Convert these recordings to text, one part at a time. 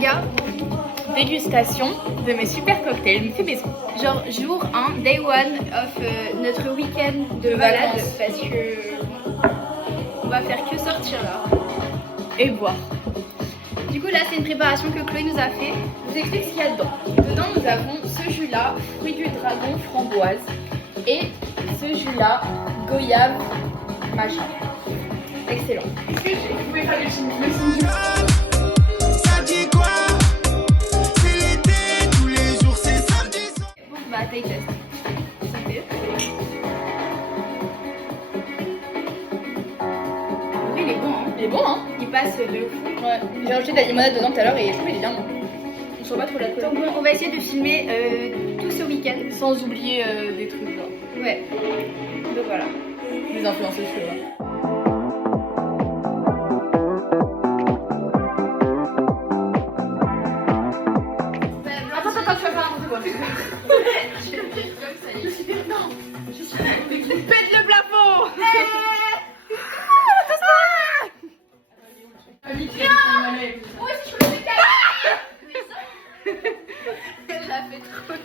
gars, dégustation de mes super cocktails fait maison. Genre jour 1, day 1 of notre week-end de balade parce que on va faire que sortir là et boire. Du coup là c'est une préparation que Chloé nous a fait. Je vous explique ce qu'il y a dedans. Dedans nous avons ce jus là, fruit du dragon framboise et ce jus là, goyave machin. Excellent. Est-ce que vous pouvez faire le signe? Ça dit quoi? C'est l'été, tous les jours c'est samedi soir. Bon bah take test. Oui il est bon hein. Il est bon hein. Il passe de fou. Ouais. J'ai rajouté de la limonade dedans tout à l'heure et je trouve qu'il est bien bon. On sent pas trop la colle. Donc bon, on va essayer de filmer tout ce week-end. Sans oublier des trucs genre. Ouais. Donc voilà. Les influenceuses tu vois. Pète le plafond.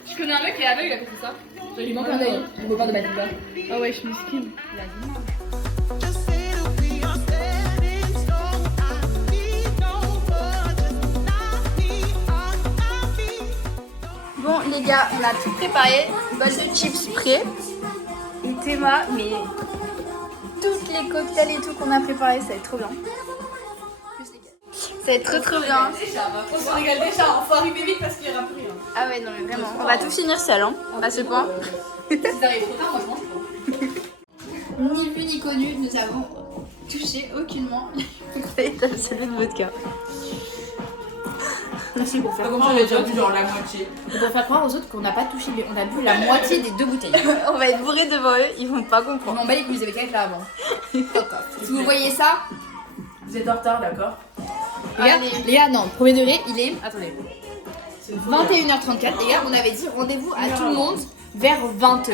Je connais un mec qui est aveugle, il a fait ça. Il lui manque un œil. Il veut pas de Matilda. Ah ouais, je suis mesquine. Bon les gars, on a tout préparé, bol de chips prêt, une théma, mais toutes les cocktails et tout qu'on a préparé, ça va être trop bien. Ça va être trop bien. On se régale déjà, on faut arriver vite parce qu'il y aura plus rien. Ah ouais non mais vraiment, on va tout finir seul hein, à ce point. Si t'arrives trop tard, moi je mange pas. Ni vu ni connu, nous avons touché aucunement la bouteille absolue de vodka. C'est pour faire croire, on a déjà bu genre la moitié. C'est pour faire croire aux autres qu'on n'a pas touché, on a bu la moitié des 2 bouteilles. On va être bourrés devant eux, ils vont pas comprendre. On m'en bat les couilles, vous avez qu'à être là avant. Si vous voyez ça, Vous êtes en retard, d'accord? les gars, non, premier degré, il est Attendez. 21h34. Les gars, on avait dit rendez-vous à tout le monde vers 20h.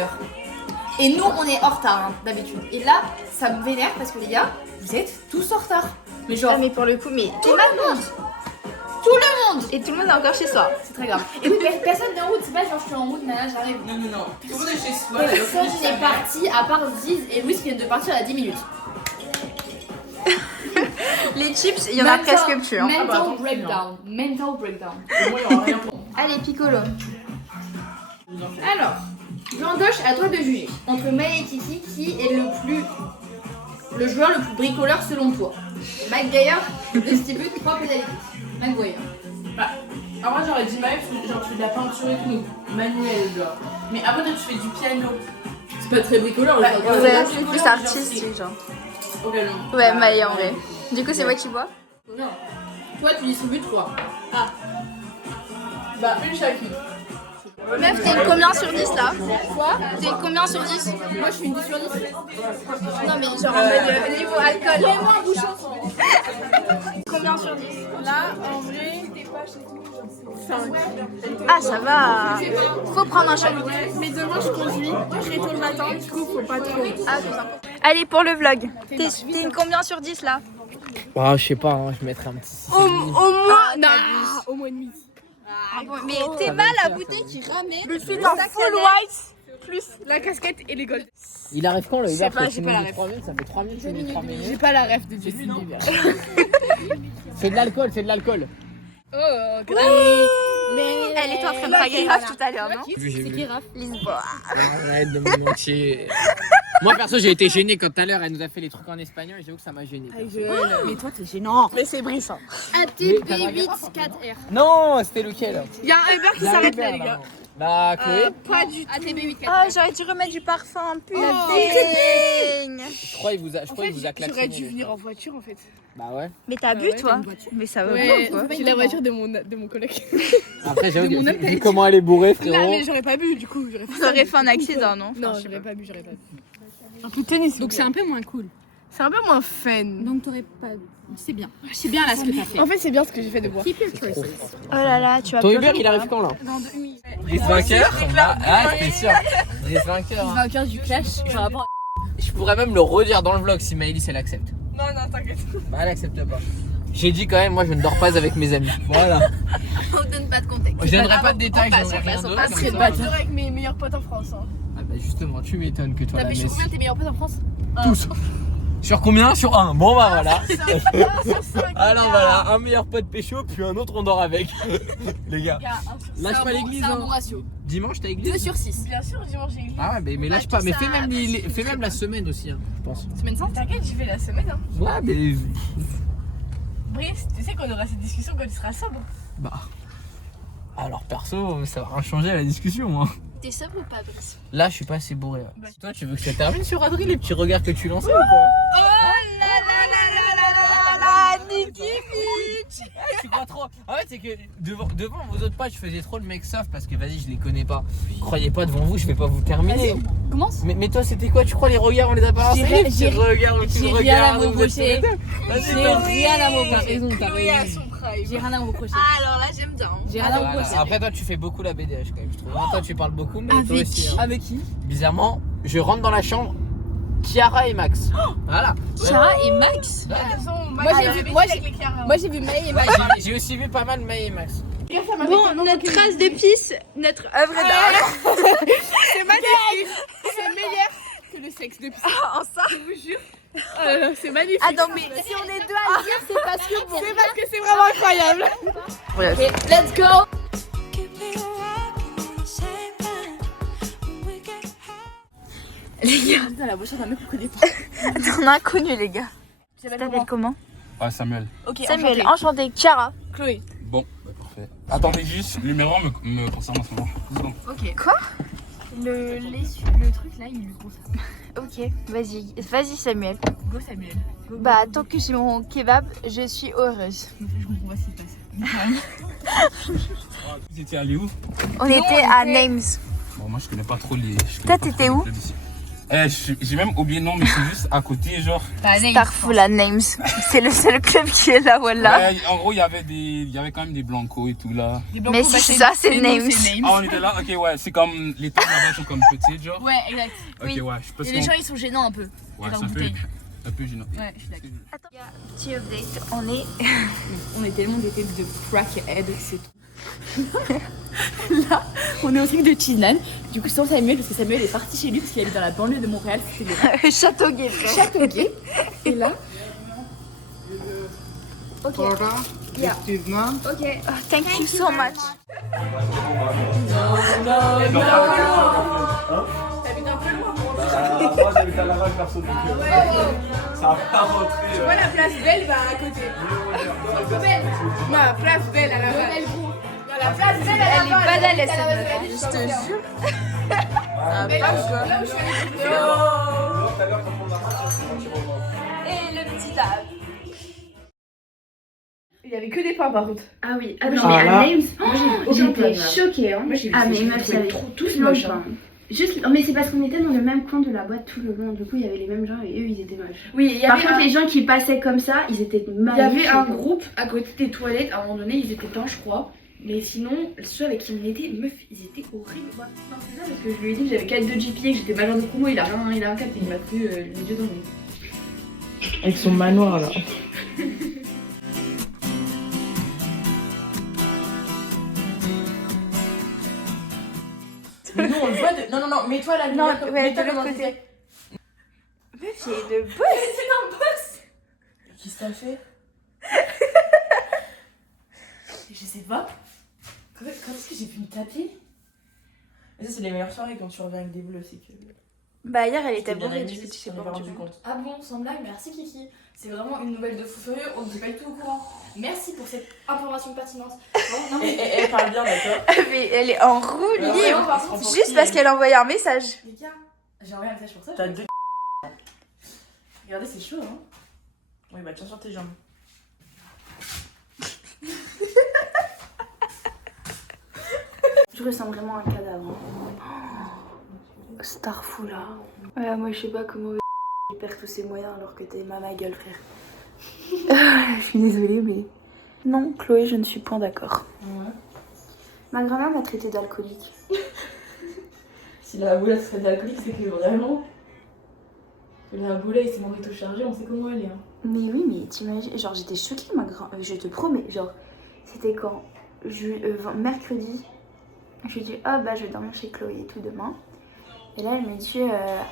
Et nous, on est en retard hein, d'habitude. Et là, ça me vénère parce que les gars, vous êtes tous en retard. Mais genre, mais pour le coup, mais tout le monde. Tout le monde. et tout le monde est encore chez soi. C'est très grave. Et oui, personne n'est en route. C'est pas genre je suis en route, nana, j'arrive. Non, non, non. Tout le monde est chez soi. Personne n'est parti à part Ziz et Louis qui viennent de partir à 10 minutes. Les chips, il y en a presque plus. Hein. Mental attends, breakdown. Mental breakdown. Moi, il y aura rien pour moi. Allez, Piccolo. Alors, Jean-Doche, à toi de juger. Entre Maë et Kiki, qui est le joueur le plus bricoleur selon toi? McGuire distribue 3 pénalités. McGuire. Bah, en vrai, j'aurais dit Maël, genre tu fais de la peinture et tout, manuel, genre. Mais après, toi, tu fais du piano. C'est pas très bricoleur, Bah, le Ouais, c'est plus artistique, genre. Ok, non. Ouais, Maï en vrai. Du coup, c'est moi qui bois. Non. Toi, tu distribues 3. Bah, une chacune. Meuf, t'es une combien sur 10 là? Quoi? T'es une combien sur 10? Moi, je suis une 10 sur 10. Non, mais genre en mode niveau alcool. Fais-moi un bouchon. Combien sur 10? Là, en vrai, Ah, ça va. Faut prendre un shot. mais demain, je conduis très tôt le matin, du coup, faut pas trop. Ah, c'est ça. Allez, pour le vlog. T'es une combien sur 10 là? Ah, je sais pas, hein, je mettrais un petit 6. Au moins. Non. Au moins demi. Ah bon, mais t'es mal la bouteille qui ramait. Le fait d'un full white. Plus La casquette et les golds. Il arrive quand le hiver? pas, j'ai pas la ref. 3 minutes, ça fait 3 minutes, c'est 3 minutes. J'ai pas la ref de Justin Bieber. C'est de l'alcool, c'est de l'alcool. Oh, Elle était en train de draguer Raph tout à l'heure, non? C'est qui, Raph? Lisboa. Arrête de me mentir. Moi perso, j'ai été gêné quand tout à l'heure elle nous a fait les trucs en espagnol et j'avoue que ça m'a gêné. Mais toi, t'es gênant. Mais c'est brisant. ATB84R. Non, c'était lequel? Il y a un Uber qui s'arrête là, les gars. Bah, Chloé, Pas du tout. ATB84R. Ah, j'aurais dû remettre du parfum. Putain. je crois qu'il vous a klaxonné. J'aurais dû venir en voiture en fait. Bah ouais. Mais t'as bu, toi? Mais ça va Ouais, pas ou quoi? c'est la voiture de mon collègue. Après, j'avoue De mon que update. vu comment elle est bourrée, Là, frérot. mais j'aurais pas bu du coup. T'aurais fait un accident, non? Non, j'aurais pas bu. Un coup de tennis. Donc c'est un peu moins cool. C'est un peu moins fun. Donc, t'aurais pas. C'est bien. C'est bien là ce que t'as fait. En fait, c'est bien ce que j'ai fait de boire. Keep your choices. Oh là là, tu vas Ton pleurer. Uber, il arrive quand là? Dans 2 minutes. Driss vainqueur? Ah, c'est sûr. Driss vainqueur. hein. Vainqueur du clash par rapport Je pourrais même le redire dans le vlog si Maëlys elle accepte. Non, t'inquiète. Bah, elle accepte pas. J'ai dit quand même, moi je ne dors pas avec mes amis. Voilà. On donne pas de contexte. Je donnerai pas de détails, passe, j'aimerais on rien passe, on d'autre. passe. comme C'est ça. pas dur avec mes meilleurs potes en France. Hein. Ah bah justement, tu m'étonnes que toi T'as la pécho messe. combien tes meilleurs potes en France? Tous. Sur combien? Sur un. Bon bah voilà. Sur 5. Alors voilà, un meilleur pote pécho, puis un autre on dort avec. Les gars, lâche pas l'église. C'est un bon Hein. ratio. Dimanche t'as 2 église? sur 6. Bien sûr, dimanche j'ai église. Ah ouais, mais lâche Bah, pas. Mais ça- fais même la semaine aussi, hein, je pense. Semaine sainte. T'inquiète, j'y vais la semaine. Hein. Ouais, mais. Brice, tu sais qu'on aura cette discussion quand tu seras sobre. Bah. Alors perso, ça va rien changer à la discussion, moi. T'es sobre ou pas, Brice? Là, je suis pas assez bourré. Bah. Toi, tu veux que ça termine sur Adrien, les petits regards que tu lançais ou pas? Tu crois trop. En fait, c'est que devant vos autres potes, je faisais trop le mec soft parce que vas-y, je les connais pas. Croyez pas devant vous, je vais pas vous terminer. Commence. Mais toi, c'était quoi? Tu crois les regards, on les a pas J'ai harcelés? rien- j'ai- Regards, j'ai rien à me reprocher. Vas-y, J'ai rien à me reprocher. T'as raison. J'ai rien à me reprocher. Alors là, j'aime bien. J'ai rien à me reprocher. Après, toi, tu fais beaucoup la BDH quand même, je trouve. Toi, tu parles beaucoup, mais toi Avec aussi. qui Hein. Avec qui? Bizarrement, je rentre dans la chambre, Chiara et Max. Voilà. Chiara et Max. Moi j'ai vu Maï et Max. J'ai aussi vu pas mal Maï et Max. Bon, notre trace d'épices, notre œuvre d'art. C'est magnifique. C'est meilleur que le sexe de piscine. En ça. Je vous jure. C'est magnifique. Ah non mais si on est deux à le dire, c'est parce que bon. C'est parce que c'est vraiment incroyable. Ok, let's go. Les gars, Putain, la bouche d'un mec qu'on connaît pas. on a inconnu les gars. Tu t'appelles comment? Ah, Samuel. Ok, Samuel, enchanté. Chiara. Chloé. Bon, bah, parfait. Attendez juste, le numéro me concerne en ce moment. 2 secondes. Ok. Le truc là, il lui concerne. Ok, vas-y Samuel. Go Samuel. Go, go, Bah go. tant que j'ai mon kebab, je suis heureuse. Je comprends pas ce qui se passe. Vous étiez allé où? On était à Names. Bon, moi je connais pas trop les. Toi, t'étais où? J'ai même oublié le nom, mais c'est juste à côté, genre. Starful à Names. C'est le seul club qui est là, voilà. Ouais, en gros, il y avait quand même des blancos et tout là. Mais si c'est ça, c'est Names. Ah, on était là? Ok, ouais, c'est comme. Les tables là-bas sont comme petites, genre. Ouais, exact. Ok, oui. ouais, je pense Et les gens ils sont gênants un peu. Ouais, leur c'est bouteille. un peu gênant. Ouais, je suis d'accord. Attends, petit update. On est. On est tellement des têtes de crackhead, c'est tout. Là, on est au truc de Chinan. Du coup, sans Samuel, parce que Samuel est parti chez lui parce qu'il est dans la banlieue de Montréal. C'était des Châteauguay, frère. Châteauguay. Et là, Ok. Yeah. Effectivement. Ok. Oh, thank you so much. t'habites un peu loin. Moi j'habite à Laval perso donc ça va pas rentrer. Tu vois, la place Belle va à côté. Belle. Non, la place Belle à Laval. La place Belle à Laval. Elle est banale, elle, Je te jure. Ah, Là où je suis allée. Tout à l'heure quand on va partir c'est quand tu reviens. Et le petit tab. Il y avait que des pains par contre. Ah oui, Ah non non, mais là, à Names, j'étais j'étais choquée. Hein. Moi j'ai vu Ah ça, mais j'ai meuf, il y trouvé avait tous plein de moches. pains. Juste, mais c'est parce qu'on était dans le même coin de la boîte tout le long. Du coup, il y avait les mêmes gens et eux, ils étaient moches. Oui, il y Par avait contre, un... les gens qui passaient comme ça, ils étaient Il y magnifiques. avait un groupe à côté des toilettes, à un moment donné ils étaient peints je crois. Mais sinon, ceux avec qui on était, meuf, ils étaient horribles. Ouais, non, c'est ça parce que je lui ai dit que j'avais 4 de GPA, que j'étais major de promo, il a un 4 et il m'a cru les yeux dans le nez. Avec son manoir là. Mais nous on le voit de... Non, mets-toi la Non, lumière, ouais, mets-toi de l'autre comme côté. ça. Meuf, j'ai une bosse. Qu'est-ce que t'as fait? Je sais pas. Quand est-ce que j'ai pu me taper? Mais ça c'est les meilleures soirées quand tu reviens avec des bleus, c'est que... Bah, hier, elle était bien bourrée, amusé, du coup, tu tu sais t'en pas es pas rendu rendu compte. compte. Ah bon, sans blague, merci Kiki. C'est vraiment une nouvelle de fou furieux, on n'était pas du tout au courant. Merci pour cette information pertinente. Non, mais... Elle parle bien, d'accord. Mais elle est en roue Alors, libre. vraiment, par contre, Juste parce qu'elle a envoyé un message. Les gars, j'ai envoyé un message pour ça. T'as deux. Regardez, c'est chaud, hein. Oui, bah tiens sur tes jambes. Je ressemble vraiment à un cadavre. Starful là. Ouais, moi je sais pas comment il perd tous ses moyens alors que t'es ma gueule, frère. Je suis désolée, mais. Non, Chloé, je ne suis point d'accord. Ouais. Ma grand-mère m'a traité d'alcoolique. Si la boule serait d'alcoolique, c'est que vraiment. La boule, il s'est morito chargé, on sait comment elle est. Hein. Mais oui, mais t'imagines, genre j'étais choquée, je te promets, genre c'était quand mercredi, je lui dis ah bah je vais dormir chez Chloé et tout demain. Et là elle me dit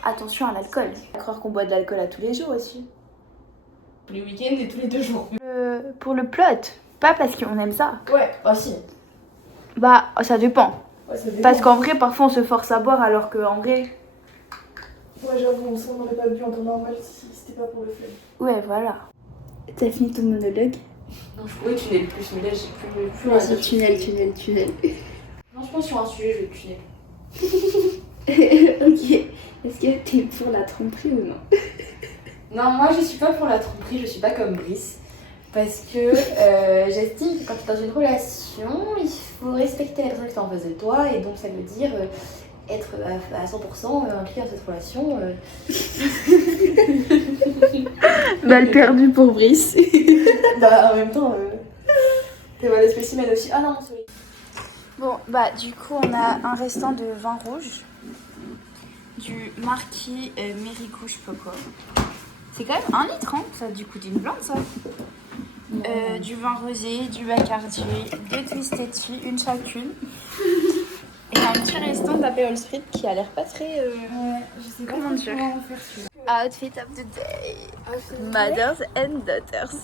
attention à l'alcool. À croire qu'on boit de l'alcool à tous les jours aussi. Tous les week-ends et tous les 2 jours. Pour le plot, pas parce qu'on aime ça. Ouais, si. Bah ça dépend. Ouais, ça dépend. Parce qu'en vrai parfois on se force à boire alors qu'en vrai... Ouais, j'avoue, on n'aurait pas bu en temps normal si c'était pas pour le flemme. Ouais voilà. T'as fini ton monologue? Non, je pourrais tunnel plus, mais là j'ai plus Vas-y, tunnel. Non, je pense sur un sujet, je vais tunnel. Ok. Est-ce que t'es pour la tromperie ou non? Non, moi je suis pas pour la tromperie, je suis pas comme Brice. Parce que j'estime que quand tu es dans une relation, il faut respecter la personne qui est en face de toi. Et donc ça veut dire être à 100% impliqué dans cette relation. Balle perdue pour Brice. Bah en même temps, t'es mal spécimen aussi. Ah non, sorry. Bon, bah du coup on a un restant de vin rouge. Du Marquis Méricou, je sais pas quoi. C'est quand même 1 litre, hein. Ça a dû coûter une blinde ça. Du vin rosé, du Bacardi, 2 Twisted Tea, une chacune. Et un petit restant d'Aperol Spritz qui a l'air pas très... Ouais, je sais pas comment dire. comment faire celui-là. Outfit of the day. Mothers and daughters.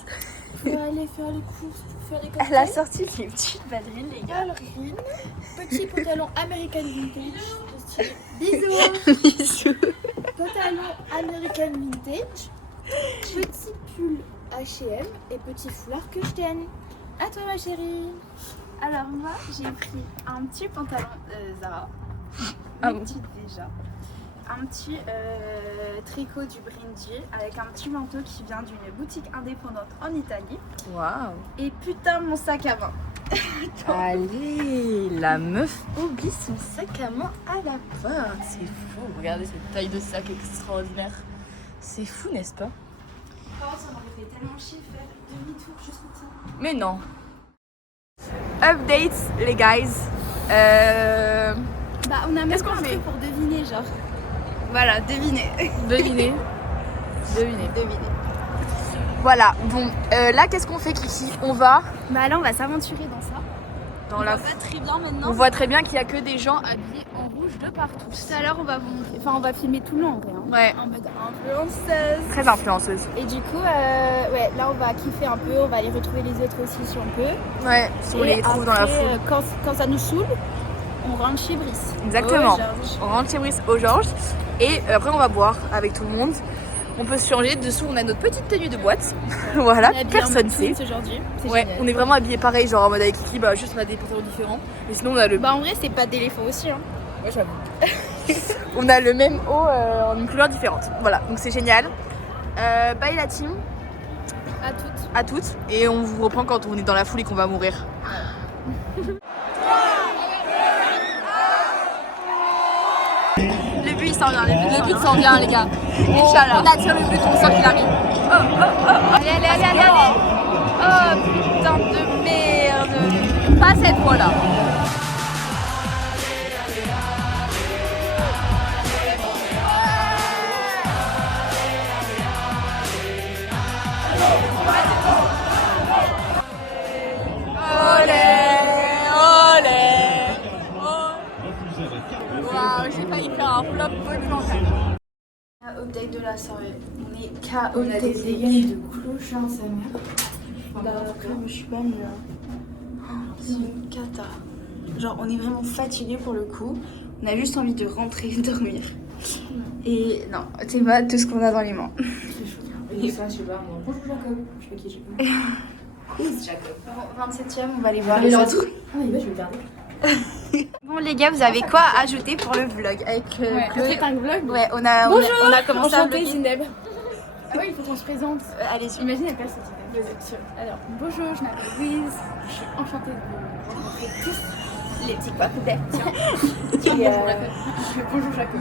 On va aller faire les courses pour faire les cocktails. Elle a sorti les petites ballerines, les gars. Ballerine, petit pantalon American Vintage. Bisous. Bisous. Pantalon American Vintage. Petit pull H&M et petit foulard que je tienne. À toi ma chérie. Alors moi j'ai pris un petit pantalon Zara, petit déjà, un petit tricot du Brindy avec un petit manteau qui vient d'une boutique indépendante en Italie. Waouh. Et putain mon sac à main. Allez, la meuf oublie son sac à main à la porte. C'est fou, regardez cette taille de sac extraordinaire. C'est fou, n'est-ce pas? Par contre ça m'aurait fait tellement chier de faire demi-tour juste comme ça. Mais non. Updates, les guys. Bah on a même Qu'est-ce pas qu'on un fait truc pour deviner genre. Voilà, devinez. Devinez. Voilà, bon, là qu'est-ce qu'on fait, Kiki? On va Bah là on va s'aventurer dans ça. dans la... Très bien maintenant. On voit très bien qu'il n'y a que des gens habillés en rouge de partout. Tout à l'heure on va vous montrer, enfin on va filmer tout le long en vrai. Hein. Ouais, En mode influenceuse. très influenceuse. Et du coup, ouais, là on va kiffer un peu, on va aller retrouver les autres aussi si on peut. Ouais, si on Et les trouve dans la après, foule. quand ça nous saoule, on rentre chez Brice. Exactement. Oh, Georges. On rentre chez Brice au Georges et après on va boire avec tout le monde. On peut se changer. Dessous on a notre petite tenue de boîte. Voilà, On est habillés en personne mode sait. twins aujourd'hui. C'est Ouais, génial. on est vraiment habillés pareil, genre en mode avec Kiki, bah juste on a des pantalons différents. Mais sinon on a le, Bah en vrai c'est pas d'éléphant aussi hein. ouais, j'avoue. On a le même haut en une couleur différente. Voilà, donc c'est génial. Bye la team, À toutes. à toutes. Et on vous reprend quand on est dans la foule et qu'on va mourir. Le but il s'en vient, le but s'en vient les gars. Inch'Allah. On attire le but, on sent qu'il arrive. Allez. Oh putain de merde. Pas cette fois-là. Waouh, j'ai failli faire un flop monumental. Update de la soirée. On est KO. On a des dégaines de cloche, hein, sa mère. Bah après je suis pas mieux. C'est une cata. Genre on est vraiment fatigué pour le coup. On a juste envie de rentrer dormir. Et non, c'est pas tout ce qu'on a dans les mains. Et ça, je sais pas, moi. Bonjour Jacob. Je sais pas qui est Jacob. Who's Jacob? Bon, 27ème, on va aller voir Mais les le autres. retour. Ah, il va, je vais le garder. Bon les gars, vous avez quoi à ajouter pour le vlog avec Chloé? C'est un vlog. Ouais, on a commencé à Enchantée vlogger. Zineb. Ah oui, il faut qu'on se présente. Allez-y. Imagine elle passe cette idée. Alors, bonjour, je m'appelle Louise. Je suis enchantée de vous rencontrer tous. les petits cocktails. Bonjour Jacob.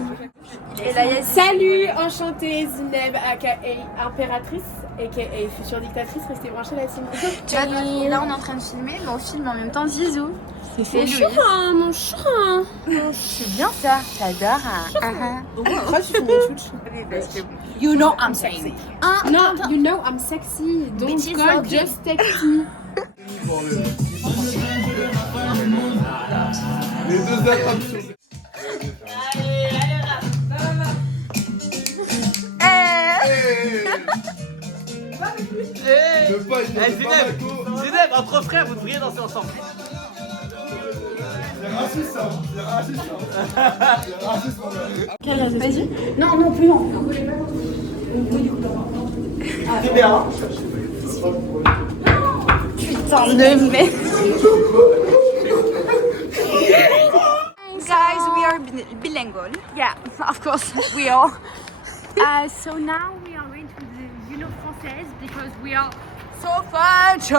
Et là, il y a Salut, enchantée, Zineb, aka impératrice, aka future dictatrice, restez branchés la team. tu vois, là on est en train de filmer, mais on filme en même temps Zizou. C'est Mon chourin, mon chourin. C'est bien ça, j'adore. Pourquoi tu fais des chouches? You know I'm sexy. Non, you know I'm sexy, don't Bitches call, love you. just text me. Les deux attractions. Zineb, entre frères, vous devriez danser ensemble. C'est raciste ça. C'est raciste ça. C'est raciste mon gars. Vas-y. Non, non, plus non. Très bien. Putain de merde. Guys, we are bilingual. Yeah, of course, we are. So now we are going to the Uno Française because we are so French.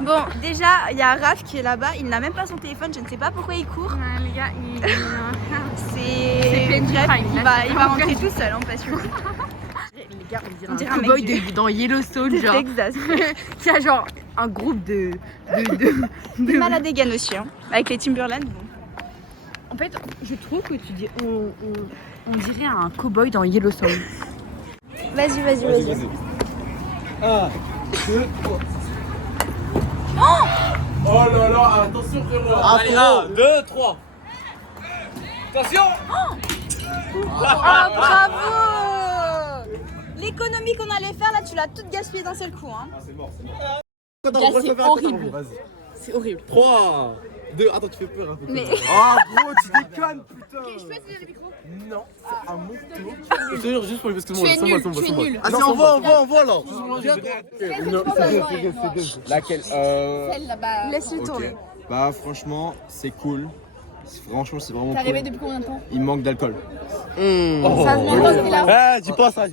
Bon, déjà, il y a Raph qui est là-bas, il n'a même pas son téléphone, je ne sais pas pourquoi il court. Ouais, les gars, C'est bref, il va rentrer tout seul, hein, parce que... Les gars, On dirait un un mec cowboy de- dans Yellowstone, de genre. Texas. Qui a genre un groupe de Des malades éganes aussi, hein, avec les Timberland. Bon. En fait, je trouve que tu dis, on dirait un cowboy dans Yellowstone. Vas-y. 1, 2, 3. Oh là là, attention frérot. Allez, 1, 2, 3. Attention. Ah, bravo! L'économie qu'on allait faire, là, tu l'as toute gaspillée d'un seul coup, hein. C'est mort. C'est horrible. Vas-y. C'est horrible. 3, 2, attends, tu fais peur un peu. Mais... Ah gros, tu déconnes, putain. Je peux essayer le micro? Non, c'est à mon tour. Je te jure, juste pour lui, parce que moi, Tu es nul. Ah si, on voit alors. Laquelle Celle là-bas. Laisse-le tourner. Bah franchement, c'est cool. Franchement, c'est vraiment T'es arrivé cool. depuis combien de temps? Il manque d'alcool. Ça se met dans ce là. Dis pas ça.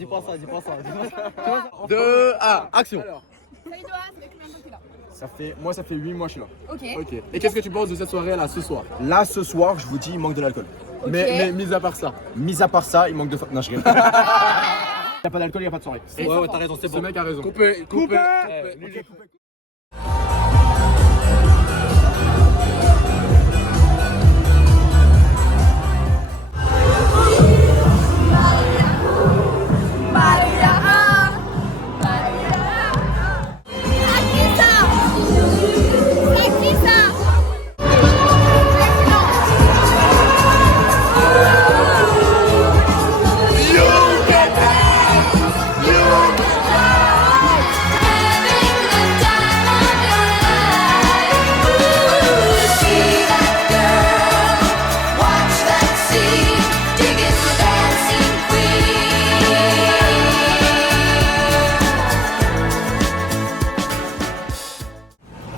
2, 1, action. Salut toi, ça fait combien de temps que t'es là? Ça fait 8 mois que je suis là. Ok. Et qu'est-ce que tu penses de cette soirée là ce soir? Là, ce soir, je vous dis, il manque de l'alcool. Mais mis à part ça. Mis à part ça, il manque de... Non, je rigole. Il n'y a pas d'alcool, il n'y a pas de soirée. Ouais, t'as raison, c'est bon. Ce mec a raison. Coupé.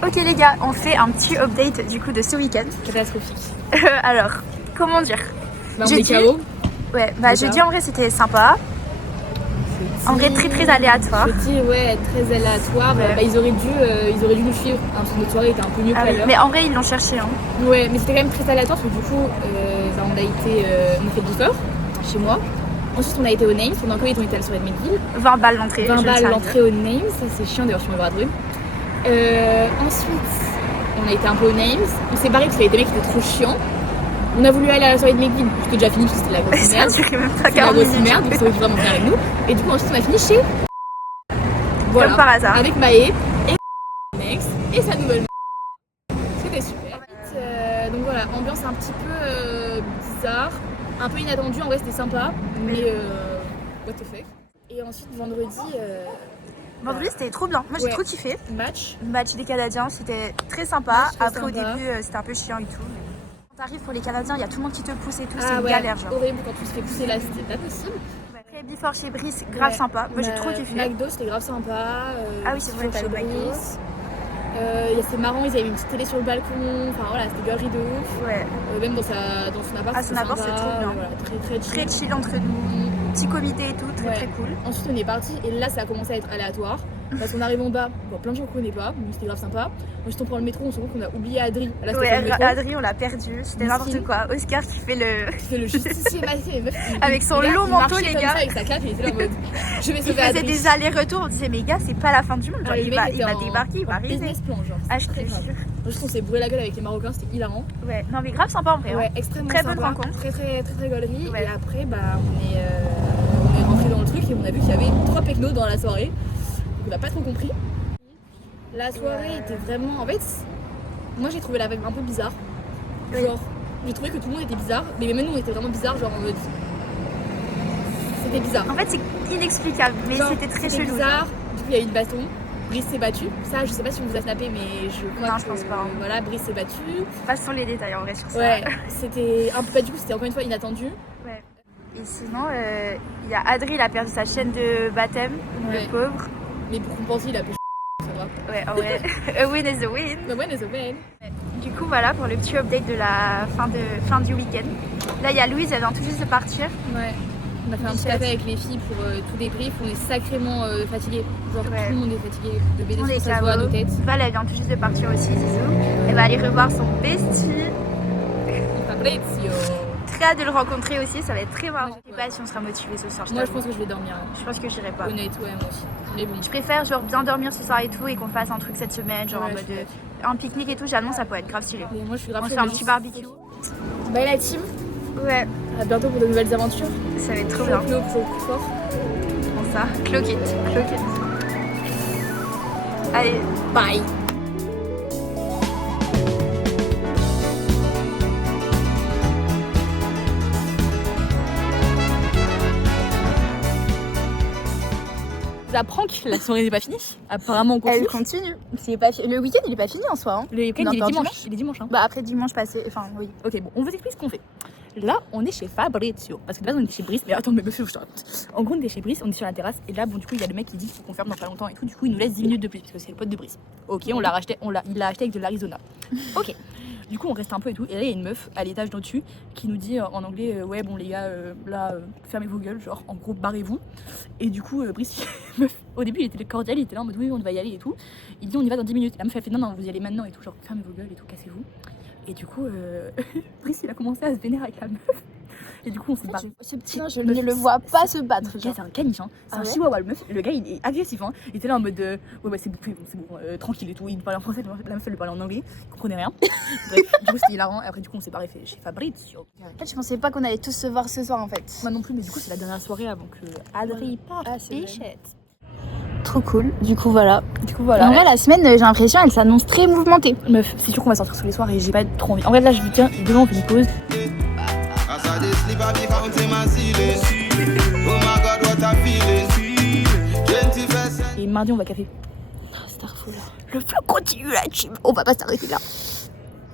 Ok les gars, on fait un petit update du coup de ce week-end. Catastrophique. Alors, comment dire? Bah, on Jeudi- est KO. Ouais, bah jeudi en vrai c'était sympa. En vrai très aléatoire. Jeudi, ouais, très aléatoire. Ouais. Bah, ils auraient dû nous suivre. Hein, parce que notre soirée était un peu mieux Ah que oui, l'heure. mais en vrai ils l'ont cherché hein. Ouais, mais c'était quand même très aléatoire parce que du coup, bah, on a fait le before chez moi. Ensuite, on a été au Names. Pendant que on était à la soirée de McGill. 20 balles l'entrée. 20 je balles tiens à l'entrée au Names. Ça, c'est chiant d'ailleurs, si on va voir ensuite, on a été un peu au Names. On s'est barré parce qu'il y avait des mecs qui étaient trop chiants. On a voulu aller à la soirée de McGill. C'était déjà fini parce que c'était la grosse dire. Ça a merde. duré même pas C'était la 40 grosse minutes. merde, donc ça aurait dû vraiment venir avec nous. Et du coup, ensuite, on a fini chez. Comme par hasard. Avec Maë et Nex et sa nouvelle. C'était super. Donc voilà, ambiance un petit peu bizarre, un peu inattendue. En vrai, c'était sympa, mais what the fuck. Et ensuite, vendredi, Vendredi c'était trop bien. Moi j'ai Ouais. trop kiffé. match. Le match des Canadiens c'était très sympa. Match très Après au sympa. début c'était un peu chiant et tout. Quand t'arrives pour les Canadiens, il y a tout le monde qui te pousse et tout, c'est Ah une ouais, galère genre. horrible quand tu se fais pousser là, c'était pas possible. Après Before chez Brice, grave Ouais. sympa. Moi j'ai trop kiffé. McDo, c'était grave sympa. Ah oui, c'est vrai, Before t'as chez le McDo. Brice. C'est marrant, ils avaient mis une petite télé sur le balcon. Enfin voilà, c'était galerie de ouf. Ouais. Même dans son appart. Ah, son appart, c'est trop bien. Voilà, très chill. Très chill entre nous. Petit comité et tout, très Ouais. très cool. Ensuite, on est parti et là, ça a commencé à être aléatoire. Parce qu'on arrive en bas, bon, plein de gens qu'on connaît pas, mais c'était grave sympa. Ensuite on prend le métro, on se rend compte qu'on a oublié Adri à la station de métro. Adri, on l'a perdu, c'était n'importe quoi. Oscar qui fait le justicier massé, meuf. Avec son long manteau, les gars. Avec sa cape, il était là en mode je vais Il sauver Adri. faisait des allers-retours, on disait mais gars c'est pas la fin du monde, genre, Ah, il va débarquer, il va arriver. Business plan genre. Ah je te très grave. jure. Juste on s'est bourré la gueule avec les Marocains, c'était hilarant. Ouais, non mais grave sympa en vrai. Ouais, hein. extrêmement Très sympa. bonne rencontre. Très gaulerie. Ouais. Et après bah on est rentré dans le truc et on a vu qu'il y avait 3 pecnos dans la soirée. Donc on n'a pas trop compris. La soirée était vraiment. En fait, moi j'ai trouvé la vibe un peu bizarre. Genre, j'ai trouvé que tout le monde était bizarre, mais même nous on était vraiment bizarre, genre en mode. C'était bizarre. En fait c'est inexplicable, mais Genre, c'était très chelou. bizarre. Du coup il y a eu une baston. Brice s'est battu. Ça je sais pas si on vous a snappé, mais je crois Non, que je pense pas. voilà, Brice s'est battu. Passons les détails en vrai sur ça. Ouais, c'était un peu pas du coup, c'était encore une fois inattendu. Ouais. Et sinon, il y a Adri, il a perdu sa chaîne de baptême, Ouais. le pauvre. Mais pour compenser, il a pu ça va. Ouais, en vrai, a win is a win. The win is a win. Du coup, voilà pour le petit update de la fin du week-end. Là, il y a Louise, elle vient tout juste de partir. Ouais. On a fait un petit café avec les filles pour tout débrief. On est sacrément fatigués. Genre Ouais. tout le monde est fatigué de BD, On est ça se voit à nos têtes. Val, elle vient tout juste de partir aussi, Zizou. Elle va aller revoir son bestie. Fabrizio. Très hâte de le rencontrer aussi, ça va être très marrant. Je sais pas si on sera motivé ce soir. Moi je t'avoue. pense que je vais dormir. Je pense que j'irai pas. Honnête, ouais, moi aussi. Mais bon. Je préfère genre bien dormir ce soir et tout et qu'on fasse un truc cette semaine, genre en Ouais, mode je suis un pique-nique et tout, j'annonce ça peut être grave stylé. Mais moi je suis grave On se fait chaud, un mais petit juste- barbecue. Bye la team. Ouais, À bientôt pour de nouvelles aventures. ça va être trop bien. Toujours plus fort. Comment ça? Cloquette, cloquette. Allez, Bye. J'apprends que la soirée n'est pas finie. Apparemment on continue. elle continue. C'est pas le week-end il est pas fini en soi. Hein. Le week-end On a il est encore dimanche. dimanche. Il est dimanche. Hein. Bah après dimanche passé, enfin oui. Ok, bon, on vous explique ce qu'on fait. Là, on est chez Fabrizio. Parce que de base, on était chez Brice. Mais attends, mais monsieur, je te raconte. En gros, on était chez Brice, on est sur la terrasse. Et là, bon, du coup, il y a le mec qui dit qu'il faut qu'on ferme dans pas longtemps et tout. Du coup, il nous laisse 10 minutes de plus parce que c'est le pote de Brice. Ok, on l'a racheté, il l'a acheté avec de l'Arizona. Ok. Du coup, on reste un peu et tout. Et là, il y a une meuf à l'étage d'au-dessus qui nous dit en anglais ouais, bon, les gars, là, fermez vos gueules. Genre, en gros, barrez-vous. Et du coup, Brice, meuf, au début, il était cordial. Il était là en mode oui, on va y aller et tout. Il dit on y va dans 10 minutes. La meuf, elle fait non, non, vous y allez maintenant et tout. Genre, fermez vos gueules et tout, cassez-vous. Et du coup, Brice, il a commencé à se vénérer avec la meuf. Et du coup, on s'est barré. Ce petit nain, je ne le vois pas se battre. Le gars, c'est un caniche, hein. C'est Ah un ouais chihuahua. Le gars, il est agressif, hein. Il était là en mode ouais, c'est bon, tranquille et tout. Il parlait en français, la meuf, elle lui parlait en anglais. Il comprenait rien. Bref, du coup, c'était hilarant. Et après, du coup, on s'est barré chez Fabrizio. En fait, je pensais pas qu'on allait tous se voir ce soir en fait. Moi non plus, mais du coup, c'est la dernière soirée avant que Adri parte. Ah, c'est vrai. Bichette. Trop cool. Du coup voilà. Du coup, En voilà. vrai la semaine j'ai l'impression elle s'annonce très mouvementée. Meuf, c'est sûr qu'on va sortir tous les soirs et j'ai pas trop envie. En vrai, là, je me tiens, demain, on fait une pause. As I dey sleep, I be counting my ceiling. Oh my God, what a feeling. 21st Et mardi, on va café. Le flot continue la team. On va pas s'arrêter là.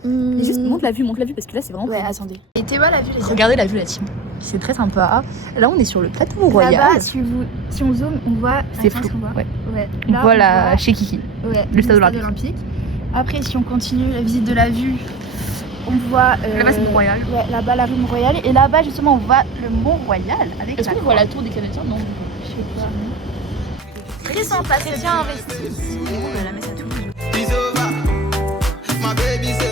Et juste monte la vue parce que là, c'est vraiment. Ouais attendez. Et t'es vois la vue les gars. Regardez la vue, la team. C'est très sympa. Là, on est sur le plateau royal. Là-bas si on zoome on voit. C'est Attends, flou. est-ce qu'on voit Ouais. Ouais. On Là, voit on la voit- chez Kiki. Ouais, le stade olympique. Après, si on continue la visite de la vue, on voit. Là-bas, c'est Mont-Royal. Ouais, là-bas, la rue Mont-Royal. Et là-bas, justement, on voit le Mont-Royal. Avec Est-ce la qu'on voit la tour des Canadiens? Non. Je sais pas. Très sympa, très bien investi. On va la mettre à tout. is over. My baby say